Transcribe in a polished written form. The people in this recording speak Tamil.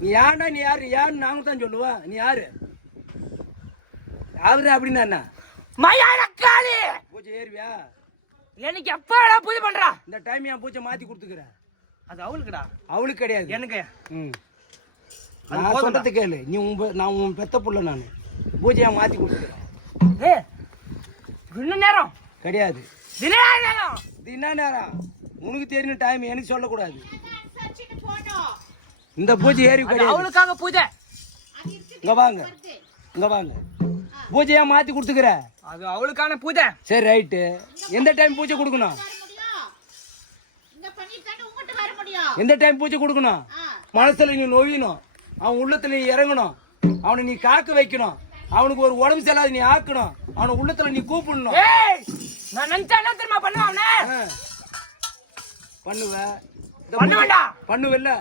நீ யாருன்னா நீ யாருன்னு நாங்க தான் சொல்லுவோம். நீ யாரு? அவரு அப்படின்னா என்ன? மயானக்காளி பூஜை ஏறுவியா? எனக்கு எப்படா பூஜை பண்றா? இந்த டைம் என் பூஜை மாத்தி கொடுத்துக்கிற. அது அவளுக்குடா, அவளுக்கு கிடையாது, எனக்கு. நான் சொல்றது கேளு. நான் உன் பெத்த புள்ள. நான் பூஜையா மாத்தி கொடுத்துக்கிறேன். இன்னும் நேரம் கிடையாது, நேரம். தின நேரம். உனக்கு தெரிஞ்ச டைம் எனக்கு சொல்லக்கூடாது. இந்த பூஜை ஏறி கிடையாது, அவளுக்காக பூஜை. இங்க வாங்க, இங்க வாங்க. பூஜையா மாத்தி கொடுத்துக்கிற. அது அவளுக்கான பூஜை. சரி ரைட்டு. எந்த டைம் பூஜை கொடுக்கணும்? எந்த டைம் பூஜை கொடுக்கணும்? மனசுல நீ நோவிக்கணும், அவன் உள்ளத்துல நீ இறங்கணும், அவனை நீ காக்க வைக்கணும், அவனுக்கு ஒரு உடம்பு செல்லாத நீ ஆக்கணும், அவனை உள்ளத்துல நீ கூப்பிடணும். நான் நினைச்சா என்ன தெரியுமா பண்ணுவேன்? பண்ணுவ பண்ணுவேன்டா. பண்ணுவல்ல.